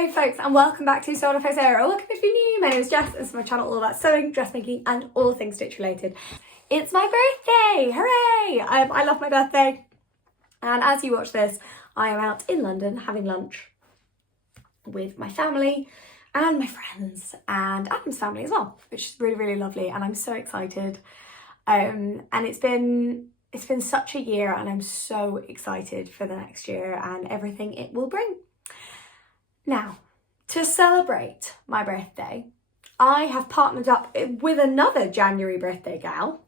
Hello folks and welcome back to Sewn Face Area. Welcome if you're new, my name is Jess, this is my channel all about sewing, dressmaking and all things stitch related. It's my birthday, hooray! I love my birthday, and as you watch this I am out in London having lunch with my family and my friends and Adam's family as well, which is really lovely, and I'm so excited. And it's been such a year and I'm so excited for the next year and everything it will bring. Now, to celebrate my birthday, I have partnered up with another January birthday gal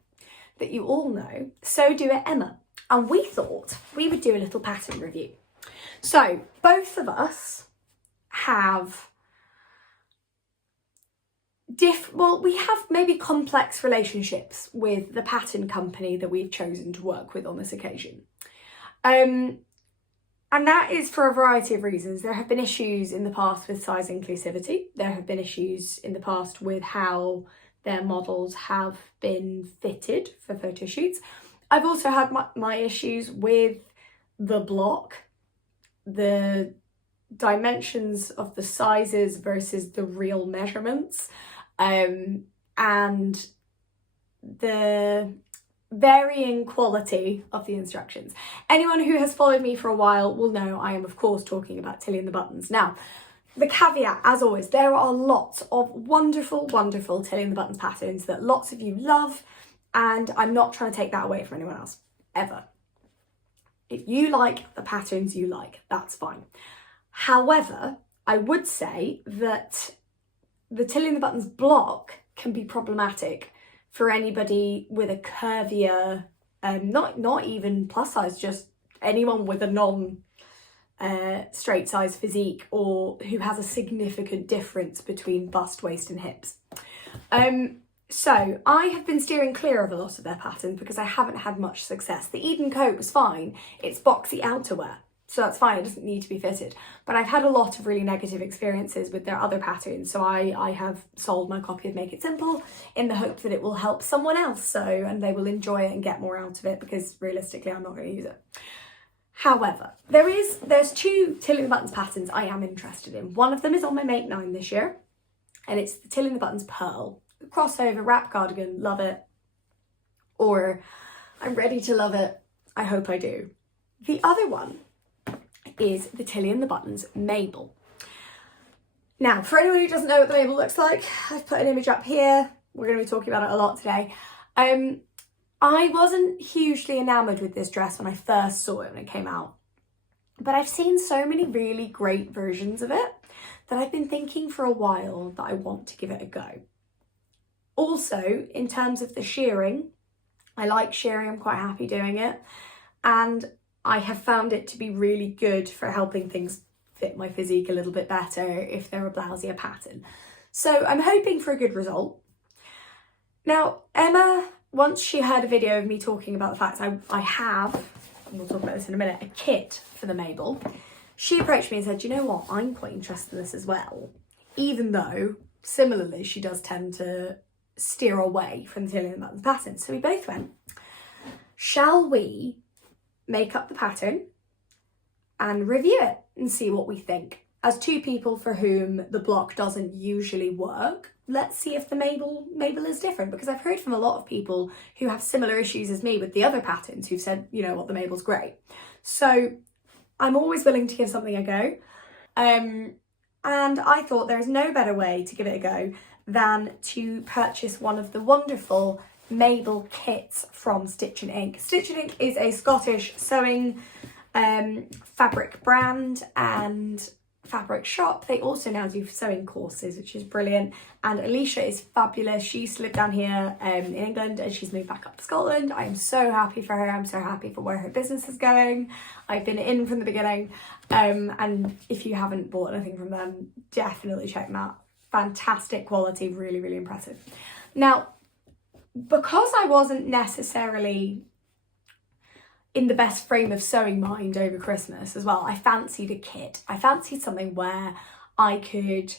that you all know, So Do It Emma, and we thought we would do a little pattern review. So both of us have we have maybe complex relationships with the pattern company that we've chosen to work with on this occasion. And that is for a variety of reasons. There have been issues in the past with size inclusivity. There have been issues in the past with how their models have been fitted for photo shoots. I've also had my issues with the block, the dimensions of the sizes versus the real measurements, and the varying quality of the instructions. Anyone who has followed me for a while will know I am of course talking about Tilly and the Buttons. Now, the caveat, as always, there are lots of wonderful Tilly and the Buttons patterns that lots of you love, and I'm not trying to take that away from anyone else, ever. If you like the patterns you like, that's fine. However, I would say that the Tilly and the Buttons block can be problematic for anybody with a curvier, not even plus size, just anyone with a non-straight size physique or who has a significant difference between bust, waist and hips. So I have been steering clear of a lot of their patterns because I haven't had much success. The Eden coat was fine, it's boxy outerwear, so that's fine, it doesn't need to be fitted. But I've had a lot of really negative experiences with their other patterns, so I have sold my copy of Make It Simple in the hope that it will help someone else sew and they will enjoy it and get more out of it, because realistically I'm not going to use it. However, there's two Tilly and the Buttons patterns I am interested in. One of them is on my Make 9 this year, and it's the Tilly and the Buttons Pearl. Crossover wrap cardigan, love it. Or I'm ready to love it, I hope I do. The other one is the Tilly and the Buttons Mabel. Now, for anyone who doesn't know what the Mabel looks like, I've put an image up here. We're going to be talking about it a lot today. I wasn't hugely enamoured with this dress when I first saw it when it came out, but I've seen so many really great versions of it that I've been thinking for a while that I want to give it a go. Also, in terms of the shearing, I like shearing, I'm quite happy doing it, and I have found it to be really good for helping things fit my physique a little bit better if they're a blousier pattern. So I'm hoping for a good result. Now, Emma, once she heard a video of me talking about the fact I have, and we'll talk about this in a minute, a kit for the Mabel, she approached me and said, you know what, I'm quite interested in this as well, even though similarly she does tend to steer away from the Tilly and the Buttons pattern. So we both went, shall we make up the pattern and review it and see what we think? As two people for whom the block doesn't usually work, let's see if the Mabel is different, because I've heard from a lot of people who have similar issues as me with the other patterns who've said, you know what, the Mabel's great. So I'm always willing to give something a go. And I thought there is no better way to give it a go than to purchase one of the wonderful Mabel kits from Stitch & Ink. Stitch & Ink is a Scottish sewing fabric brand and fabric shop. They also now do sewing courses, which is brilliant. And Alicia is fabulous. She used to live down here in England and she's moved back up to Scotland. I am so happy for her. I'm so happy for where her business is going. I've been in from the beginning. And if you haven't bought anything from them, definitely check them out. Fantastic quality, really impressive. Now, because I wasn't necessarily in the best frame of sewing mind over Christmas as well, I fancied a kit. I fancied something where I could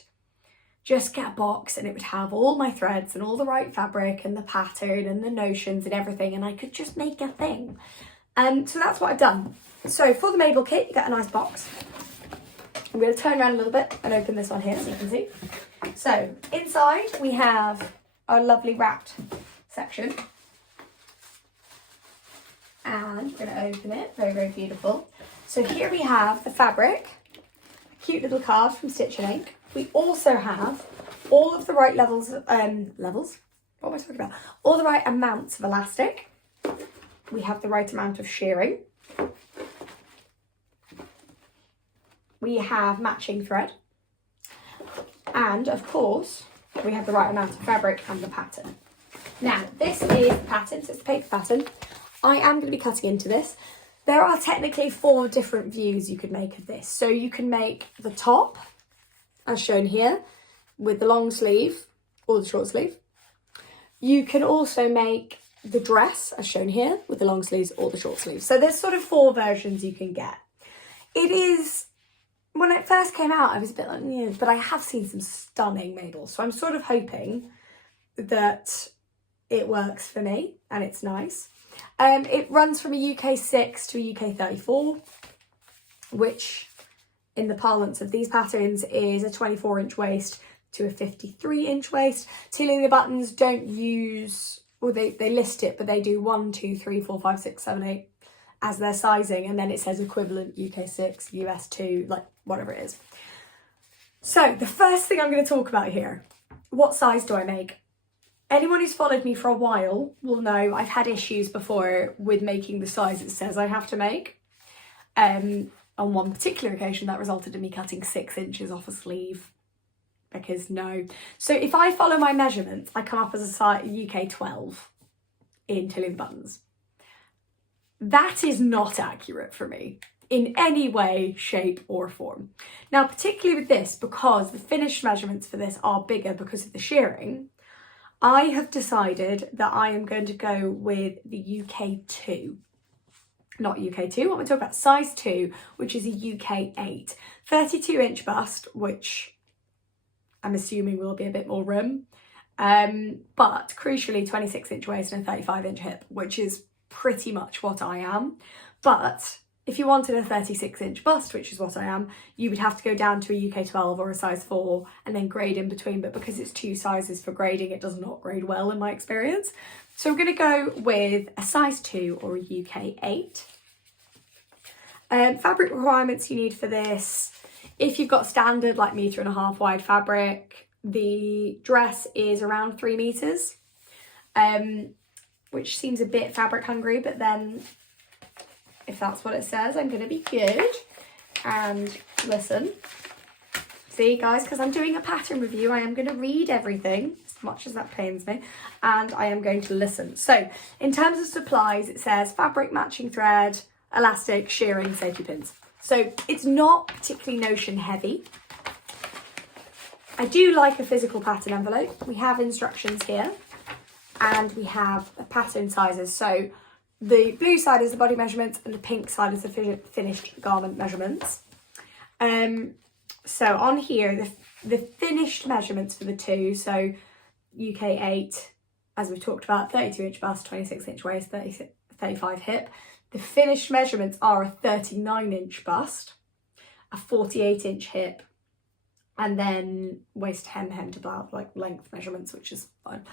just get a box and it would have all my threads and all the right fabric and the pattern and the notions and everything, and I could just make a thing. So that's what I've done. So for the Mabel kit, you get a nice box. I'm going to turn around a little bit and open this one here so you can see. So inside we have our lovely wrapped section. And we're going to open it, very, very beautiful. So here we have the fabric, a cute little card from Stitch and Ink. We also have all of the right levels, what am I talking about? All the right amounts of elastic. We have the right amount of shirring. We have matching thread. And of course, we have the right amount of fabric and the pattern. Now, this is the pattern, so it's the paper pattern. I am going to be cutting into this. There are technically 4 different views you could make of this. So you can make the top, as shown here, with the long sleeve or the short sleeve. You can also make the dress, as shown here, with the long sleeves or the short sleeves. So there's sort of 4 versions you can get. It is, when it first came out, I was a bit like, yeah, but I have seen some stunning Mabel. So I'm sort of hoping that it works for me and it's nice. It runs from a UK 6 to a UK 34, which in the parlance of these patterns is a 24-inch waist to a 53-inch waist. Tealing the buttons don't use, or they list it, but they do 1, 2, 3, 4, 5, 6, 7, 8 as their sizing, and then it says equivalent UK 6, US 2, like whatever it is. So the first thing I'm going to talk about here, what size do I make? Anyone who's followed me for a while will know I've had issues before with making the size it says I have to make. On one particular occasion that resulted in me cutting 6 inches off a sleeve, because no. So if I follow my measurements, I come up as a size UK 12 in Tealing buttons. That is not accurate for me in any way, shape or form. Now, particularly with this, because the finished measurements for this are bigger because of the shirring, I have decided that I am going to go with the UK 2. Not UK 2, what am I talking about? Size 2, which is a UK 8. 32-inch bust, which I'm assuming will be a bit more room. But crucially, 26-inch waist and a 35-inch hip, which is pretty much what I am. But if you wanted a 36-inch bust, which is what I am, you would have to go down to a UK 12 or a size 4 and then grade in between. But because it's 2 sizes for grading, it does not grade well in my experience. So I'm going to go with a size 2 or a UK 8. Fabric requirements you need for this. If you've got standard like 1.5 meter wide fabric, the dress is around 3 meters, which seems a bit fabric hungry, but then if that's what it says, I'm going to be good and listen. See, guys, because I'm doing a pattern review, I am going to read everything, as much as that pains me, and I am going to listen. So, in terms of supplies, it says fabric, matching thread, elastic, shirring, safety pins. So, it's not particularly notion heavy. I do like a physical pattern envelope. We have instructions here, and we have pattern sizes. So, the blue side is the body measurements and the pink side is the finished garment measurements. So on here, the finished measurements for the 2, so UK 8, as we've talked about, 32-inch bust, 26-inch waist, 35 hip. The finished measurements are a 39-inch bust, a 48-inch hip, and then waist hem to blouse, like length measurements, which is fine.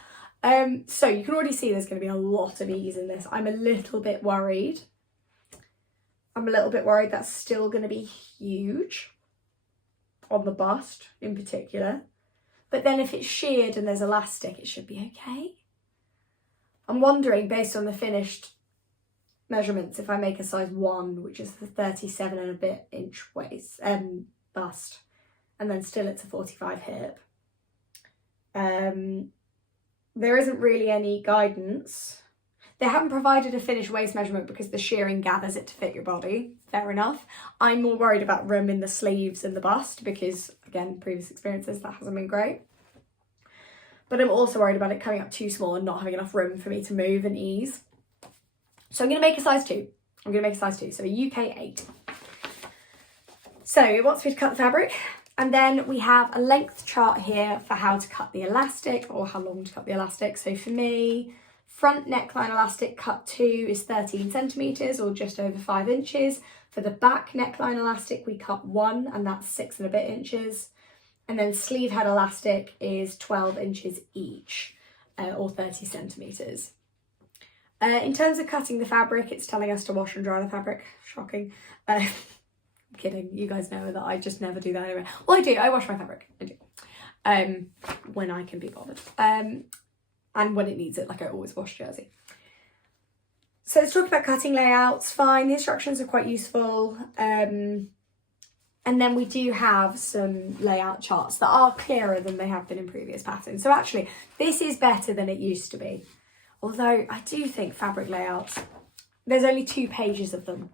So you can already see there's going to be a lot of ease in this. I'm a little bit worried. That's still going to be huge on the bust in particular. But then if it's sheared and there's elastic, it should be okay. I'm wondering, based on the finished measurements, if I make a size 1, which is the 37 and a bit inch waist, bust, and then still it's a 45 hip. There isn't really any guidance. They haven't provided a finished waist measurement because the shirring gathers it to fit your body. Fair enough. I'm more worried about room in the sleeves and the bust because, again, previous experiences, that hasn't been great. But I'm also worried about it coming up too small and not having enough room for me to move and ease. So I'm going to make a size 2. So a UK 8. So it wants me to cut the fabric. And then we have a length chart here for how to cut the elastic or how long to cut the elastic. So for me, front neckline elastic cut 2 is 13 centimetres or just over 5 inches. For the back neckline elastic we cut 1 and that's 6 and a bit inches. And then sleeve head elastic is 12 inches each or 30 centimetres. In terms of cutting the fabric, it's telling us to wash and dry the fabric. Shocking. I'm kidding, you guys know that I just never do that anyway. Well, I do, I wash my fabric, I do. When I can be bothered. And when it needs it, like I always wash jersey. So let's talk about cutting layouts. Fine, the instructions are quite useful. And then we do have some layout charts that are clearer than they have been in previous patterns. So actually, this is better than it used to be. Although I do think fabric layouts, there's only 2 pages of them,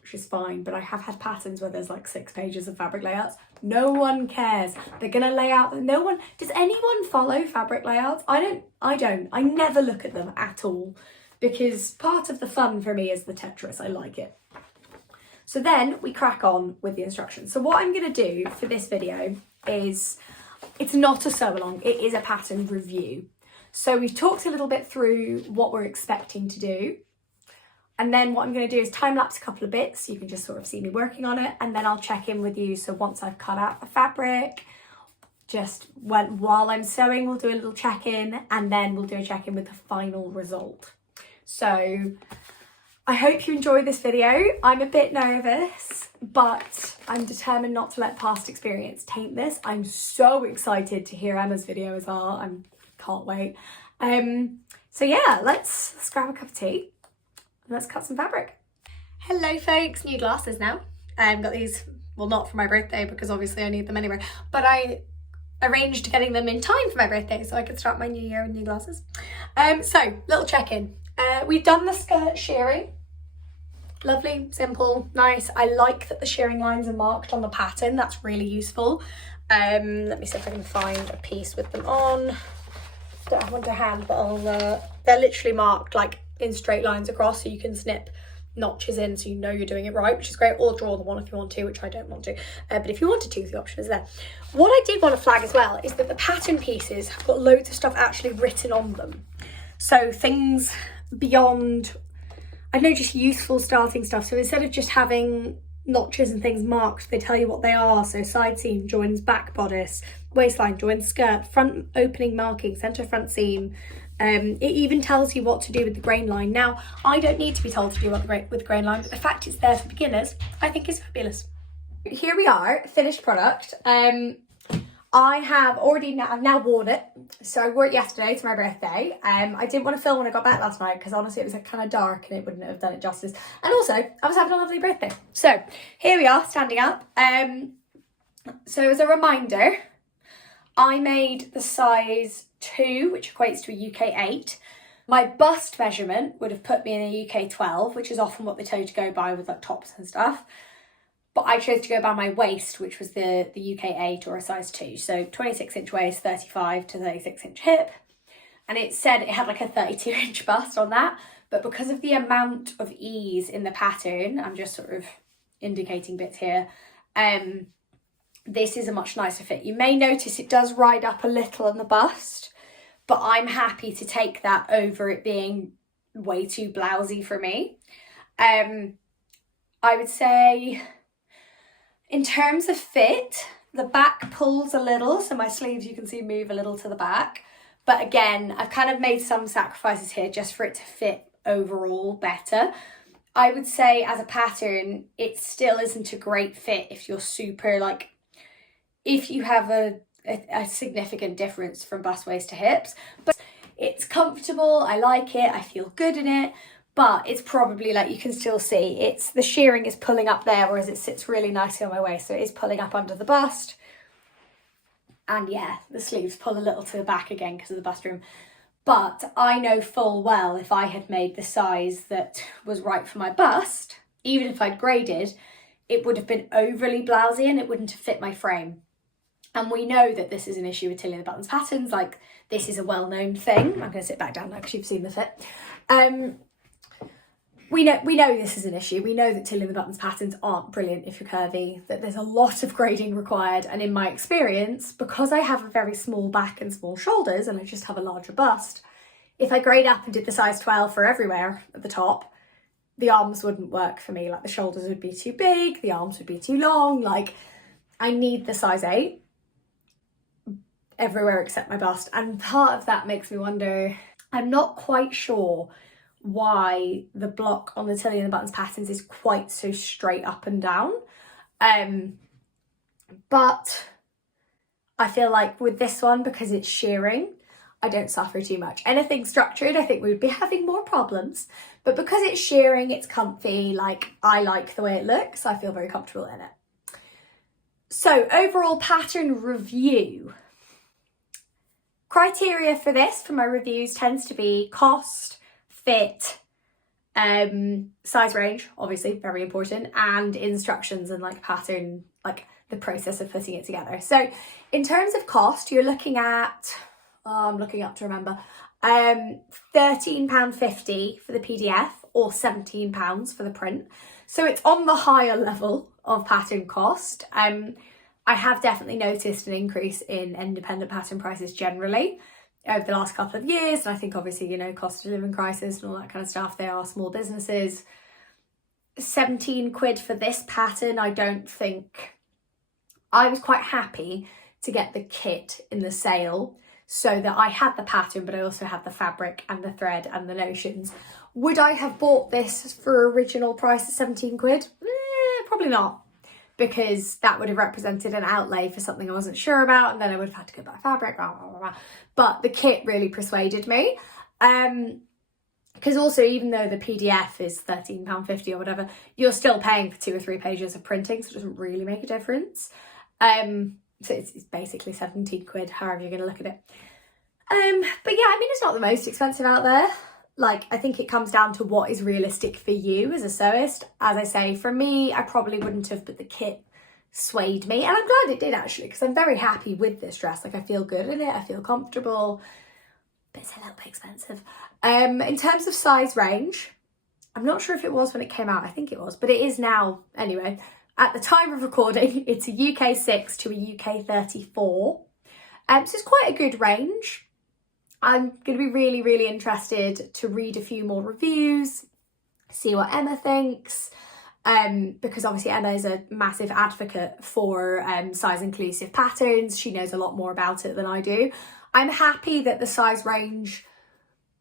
which is fine, but I have had patterns where there's like 6 pages of fabric layouts. No one cares. They're gonna lay out, does anyone follow fabric layouts? I don't. I never look at them at all because part of the fun for me is the Tetris, I like it. So then we crack on with the instructions. So what I'm gonna do for this video is, it's not a sew along, it is a pattern review. So we've talked a little bit through what we're expecting to do. And then what I'm going to do is time lapse a couple of bits so you can just sort of see me working on it. And then I'll check in with you. So once I've cut out the fabric, just while I'm sewing, we'll do a little check-in and then we'll do a check-in with the final result. So I hope you enjoy this video. I'm a bit nervous, but I'm determined not to let past experience taint this. I'm so excited to hear Emma's video as well. Can't wait. So yeah, let's grab a cup of tea and let's cut some fabric. Hello folks, new glasses now. Got these, well, not for my birthday because obviously I need them anyway, but I arranged getting them in time for my birthday so I could start my new year with new glasses. So little check-in. We've done the skirt shearing. Lovely, simple, nice. I like that the shearing lines are marked on the pattern. That's really useful. Let me see if I can find a piece with them on. Don't have one to hand, but they're literally marked like in straight lines across so you can snip notches in so you know you're doing it right, which is great, or draw the one if you want to, which I don't want to, but if you wanted to, the option is there. What I did want to flag as well is that the pattern pieces have got loads of stuff actually written on them, so things beyond, I know, just useful starting stuff. So instead of just having notches and things marked, they tell you what they are. So side seam joins back bodice, waistline joins skirt, front opening marking, centre front seam. It even tells you what to do with the grain line. Now, I don't need to be told to do what with the grain line, but the fact it's there for beginners, I think is fabulous. Here we are, finished product. I've now worn it. So I wore it yesterday to my birthday. I didn't want to film when I got back last night because honestly it was like kind of dark and it wouldn't have done it justice. And also I was having a lovely birthday. So here we are standing up. So as a reminder, I made the size 2, which equates to a UK 8. My bust measurement would have put me in a UK 12, which is often what they tell you to go by with like tops and stuff. But I chose to go by my waist, which was the UK 8 or a size 2. So 26-inch waist, 35 to 36-inch hip. And it said it had like a 32-inch bust on that. But because of the amount of ease in the pattern, I'm just sort of indicating bits here, this is a much nicer fit. You may notice it does ride up a little on the bust, but I'm happy to take that over it being way too blousy for me. I would say, in terms of fit, the back pulls a little, so my sleeves you can see move a little to the back. But again, I've kind of made some sacrifices here just for it to fit overall better. I would say as a pattern, it still isn't a great fit if you're super like, if you have a significant difference from bust, waist to hips. But it's comfortable, I like it, I feel good in it. But it's probably, like you can still see, the shearing is pulling up there, whereas it sits really nicely on my waist. So it is pulling up under the bust. And yeah, the sleeves pull a little to the back again because of the bust room. But I know full well if I had made the size that was right for my bust, even if I'd graded, it would have been overly blousy and it wouldn't have fit my frame. And we know that this is an issue with Tilly and the Buttons patterns. Like, this is a well-known thing. I'm going to sit back down now because you've seen the fit. We know this is an issue. We know that Tilly and the Buttons patterns aren't brilliant if you're curvy, that there's a lot of grading required. And in my experience, because I have a very small back and small shoulders and I just have a larger bust, if I grade up and did the size 12 for everywhere at the top, the arms wouldn't work for me. Like the shoulders would be too big, the arms would be too long. Like I need the size 8 everywhere except my bust. And part of that makes me wonder, I'm not quite sure why the block on the Tilly and the Buttons patterns is quite so straight up and down. But I feel like with this one, because it's shearing, I don't suffer too much. Anything structured, I think we would be having more problems. But because it's shearing, it's comfy, like I like the way it looks, I feel very comfortable in it. So overall pattern review. Criteria for this, for my reviews, tends to be cost, fit, size range, obviously very important, and instructions and like pattern, like the process of putting it together. So in terms of cost, you're looking at, I'm looking up to remember, £13.50 for the PDF or £17 for the print. So it's on the higher level of pattern cost. I have definitely noticed an increase in independent pattern prices generally over the last couple of years. And I think obviously, you know, cost of living crisis and all that kind of stuff, they are small businesses. 17 quid for this pattern, I don't think, I was quite happy to get the kit in the sale so that I had the pattern, but I also had the fabric and the thread and the notions. Would I have bought this for original price of 17 quid? Probably not, because that would have represented an outlay for something I wasn't sure about, and then I would have had to go buy fabric, blah, blah, blah, blah. But the kit really persuaded me. Because also, even though the PDF is £13.50 or whatever, you're still paying for 2 or 3 pages of printing, so it doesn't really make a difference. So it's basically 17 quid, however you're going to look at it. But yeah, I mean, it's not the most expensive out there. Like, I think it comes down to what is realistic for you as a sewist. As I say, for me, I probably wouldn't have, but the kit swayed me. And I'm glad it did, actually, because I'm very happy with this dress. Like, I feel good in it, I feel comfortable, but it's a little bit expensive. In terms of size range, I'm not sure if it was when it came out. I think it was, but it is now. Anyway, at the time of recording, it's a UK 6 to a UK 34. So it's quite a good range. I'm going to be really, really interested to read a few more reviews, see what Emma thinks, because obviously Emma is a massive advocate for size inclusive patterns. She knows a lot more about it than I do. I'm happy that the size range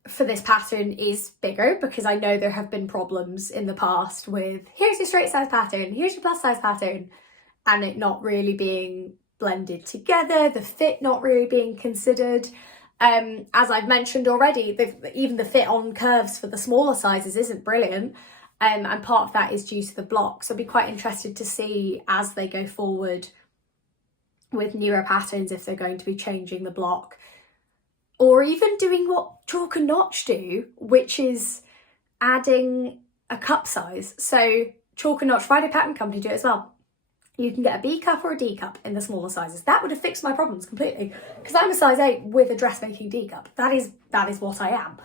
for this pattern is bigger, because I know there have been problems in the past with here's your straight size pattern, here's your plus size pattern, and it not really being blended together, the fit not really being considered. As I've mentioned already, even the fit on curves for the smaller sizes isn't brilliant, and part of that is due to the block. So I'd be quite interested to see as they go forward with newer patterns if they're going to be changing the block, or even doing what Chalk and Notch do, which is adding a cup size. So Chalk and Notch, Friday Pattern Company, do it as well. You can get a B cup or a D cup in the smaller sizes. That would have fixed my problems completely, because I'm a size 8 with a dressmaking D cup. That is what I am.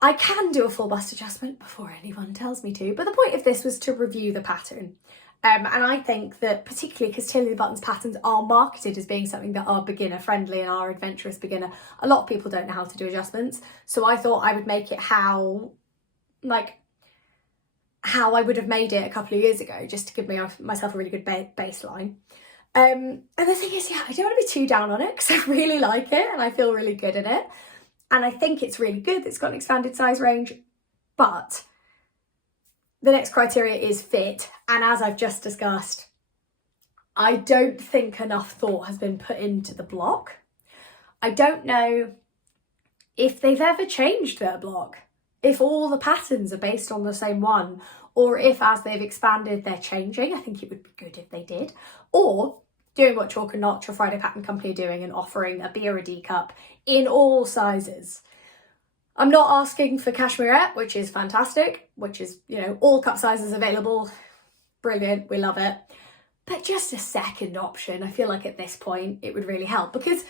I can do a full bust adjustment before anyone tells me to, but the point of this was to review the pattern. And I think that particularly because Tilly the Buttons patterns are marketed as being something that are beginner friendly and are adventurous beginner, a lot of people don't know how to do adjustments. So I thought I would make it how I would have made it a couple of years ago, just to give myself a really good baseline. And the thing is, yeah, I don't want to be too down on it, because I really like it and I feel really good in it. And I think it's really good. It's got an expanded size range, but the next criteria is fit. And as I've just discussed, I don't think enough thought has been put into the block. I don't know if they've ever changed their block, if all the patterns are based on the same one, or if as they've expanded they're changing. I think it would be good if they did. Or doing what Chalk and Notch or Friday Pattern Company are doing and offering a B or a D cup in all sizes. I'm not asking for cashmerette, which is fantastic, which is, you know, all cup sizes available. Brilliant, we love it. But just a second option, I feel like at this point it would really help, because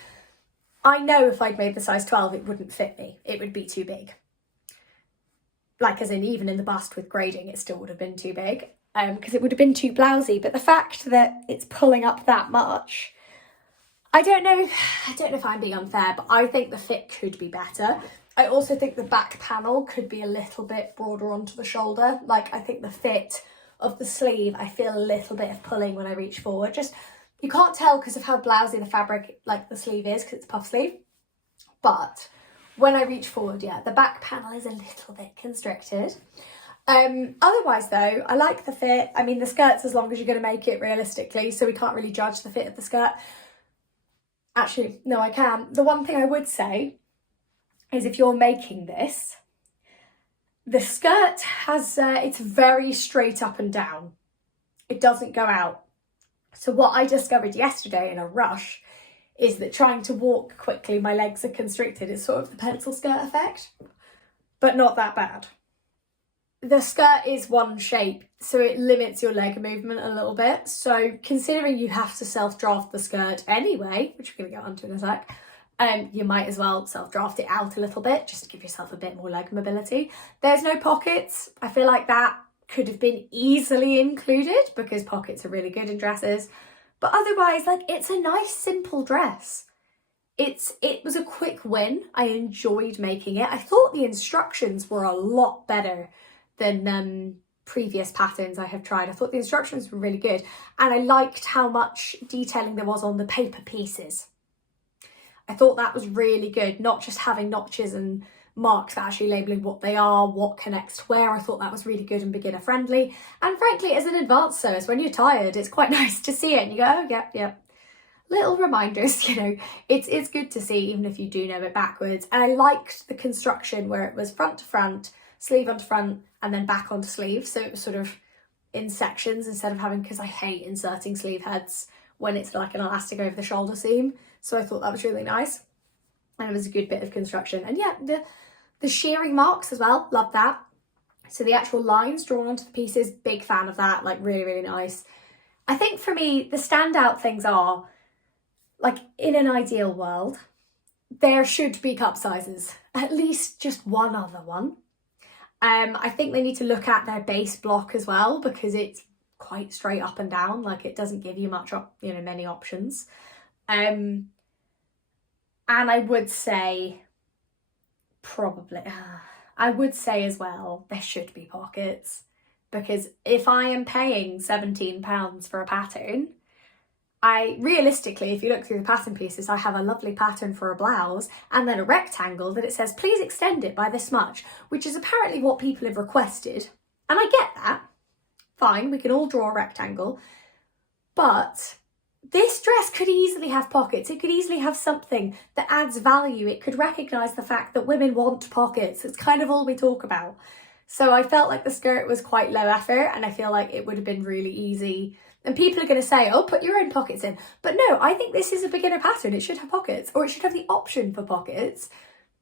I know if I'd made the size 12, it wouldn't fit me. It would be too big. Like, as in, even in the bust with grading, it still would have been too big, because it would have been too blousy. But the fact that it's pulling up that much, I don't know if I'm being unfair, but I think the fit could be better. I also think the back panel could be a little bit broader onto the shoulder. Like, I think the fit of the sleeve, I feel a little bit of pulling when I reach forward. Just, you can't tell because of how blousy the fabric, like the sleeve is, because it's puff sleeve. But when I reach forward, yeah, the back panel is a little bit constricted. Otherwise though, I like the fit. I mean, the skirt's as long as you're going to make it realistically, so we can't really judge the fit of the skirt. Actually, no, I can. The one thing I would say is if you're making this, the skirt has, it's very straight up and down. It doesn't go out. So what I discovered yesterday in a rush is that trying to walk quickly, my legs are constricted. It's sort of the pencil skirt effect, but not that bad. The skirt is one shape, so it limits your leg movement a little bit. So considering you have to self-draft the skirt anyway, which we're going to get onto in a sec, you might as well self-draft it out a little bit just to give yourself a bit more leg mobility. There's no pockets. I feel like that could have been easily included because pockets are really good in dresses. But otherwise, like, it's a nice, simple dress. It was a quick win. I enjoyed making it. I thought the instructions were a lot better than previous patterns I have tried. I thought the instructions were really good. And I liked how much detailing there was on the paper pieces. I thought that was really good, not just having notches and marks, but actually labelling what they are, what connects to where. I thought that was really good and beginner friendly. And frankly, as an advanced sewist, when you're tired, it's quite nice to see it and you go, oh, yeah. Little reminders, you know, it's good to see even if you do know it backwards. And I liked the construction where it was front to front, sleeve onto front, and then back onto sleeve. So it was sort of in sections instead of having, because I hate inserting sleeve heads when it's like an elastic over the shoulder seam. So I thought that was really nice. And it was a good bit of construction. And yeah, the shearing marks as well, love that. So the actual lines drawn onto the pieces, big fan of that, like really, really nice. I think for me, the standout things are, like, in an ideal world, there should be cup sizes, at least just one other one. I think they need to look at their base block as well because it's quite straight up and down, like it doesn't give you much, many options. And I would say I would say as well, there should be pockets, because if I am paying £17 for a pattern, realistically, if you look through the pattern pieces, I have a lovely pattern for a blouse and then a rectangle that it says, please extend it by this much, which is apparently what people have requested. And I get that. Fine, we can all draw a rectangle. But this dress could easily have pockets. It could easily have something that adds value. It could recognise the fact that women want pockets. It's kind of all we talk about. So I felt like the skirt was quite low effort and I feel like it would have been really easy. And people are going to say, oh, put your own pockets in. But no, I think this is a beginner pattern. It should have pockets, or it should have the option for pockets,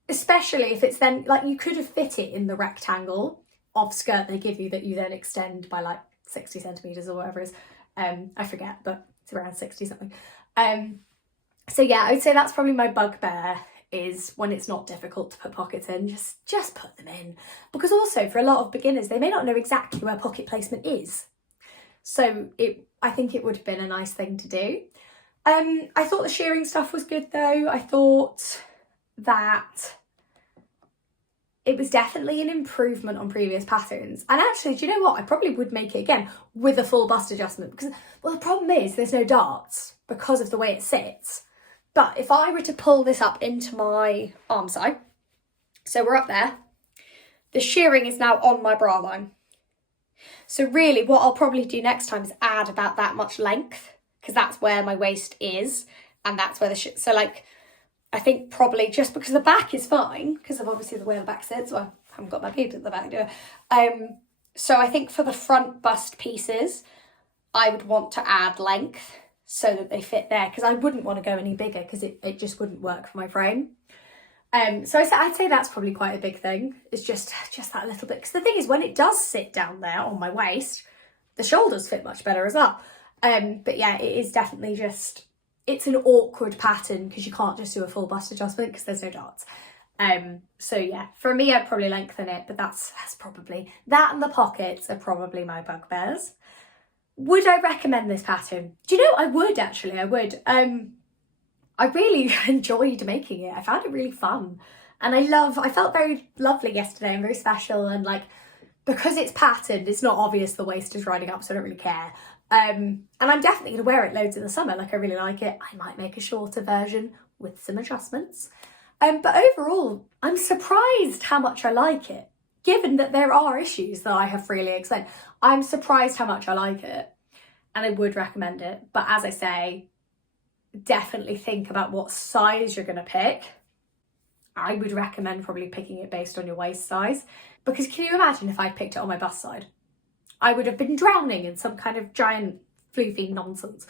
especially if it's then, like, you could have fit it in the rectangle of skirt they give you that you then extend by like 60 centimetres or whatever it is. I forget, but it's around 60 something. So yeah, I would say that's probably my bugbear, is when it's not difficult to put pockets in, just put them in. Because also for a lot of beginners, they may not know exactly where pocket placement is. So I think it would have been a nice thing to do. I thought the shearing stuff was good though. I thought that it was definitely an improvement on previous patterns. And actually, do you know what? I probably would make it again with a full bust adjustment because, well, the problem is there's no darts because of the way it sits. But if I were to pull this up into my arm side, so we're up there, the shearing is now on my bra line. So really what I'll probably do next time is add about that much length, because that's where my waist is and that's where so like, I think probably just because the back is fine, because of obviously the way the back sits, so I haven't got my boobs at the back, do I? So I think for the front bust pieces, I would want to add length so that they fit there, because I wouldn't want to go any bigger because it just wouldn't work for my frame. So I'd say that's probably quite a big thing. It's just that little bit. Because the thing is, when it does sit down there on my waist, the shoulders fit much better as well. But yeah, it is definitely just, it's an awkward pattern because you can't just do a full bust adjustment because there's no darts. So yeah, for me, I'd probably lengthen it, but that's probably, that and the pockets are probably my bugbears. Would I recommend this pattern? Do you know, I would actually, I would. I really enjoyed making it. I found it really fun. And I felt very lovely yesterday and very special, and like, because it's patterned, it's not obvious the waist is riding up, so I don't really care. And I'm definitely going to wear it loads in the summer, like I really like it. I might make a shorter version with some adjustments. But overall, I'm surprised how much I like it, given that there are issues that I have freely explained. I'm surprised how much I like it, and I would recommend it. But as I say, definitely think about what size you're going to pick. I would recommend probably picking it based on your waist size, because can you imagine if I picked it on my bust side? I would have been drowning in some kind of giant floofy nonsense.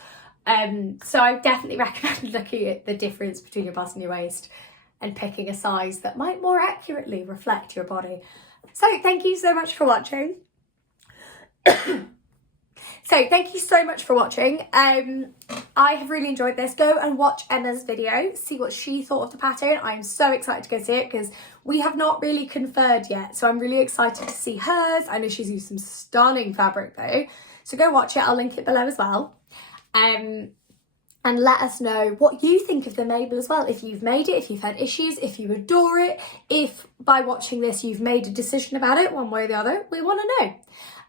So I definitely recommend looking at the difference between your bust and your waist and picking a size that might more accurately reflect your body. So thank you so much for watching. So thank you so much for watching. I have really enjoyed this. Go and watch Emma's video, see what she thought of the pattern. I'm so excited to go see it because we have not really conferred yet. So I'm really excited to see hers. I know she's used some stunning fabric though. So go watch it. I'll link it below as well. And let us know what you think of the Mabel as well. If you've made it, if you've had issues, if you adore it, if by watching this you've made a decision about it one way or the other, we want to know.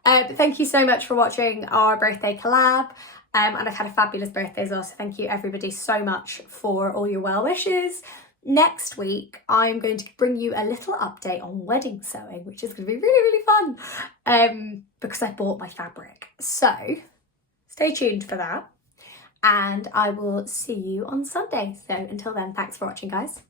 But thank you so much for watching our birthday collab, and I've had a fabulous birthday as well, so thank you everybody so much for all your well wishes. Next week I'm going to bring you a little update on wedding sewing, which is going to be really, really fun, because I bought my fabric. So stay tuned for that, and I will see you on Sunday. So until then, thanks for watching, guys.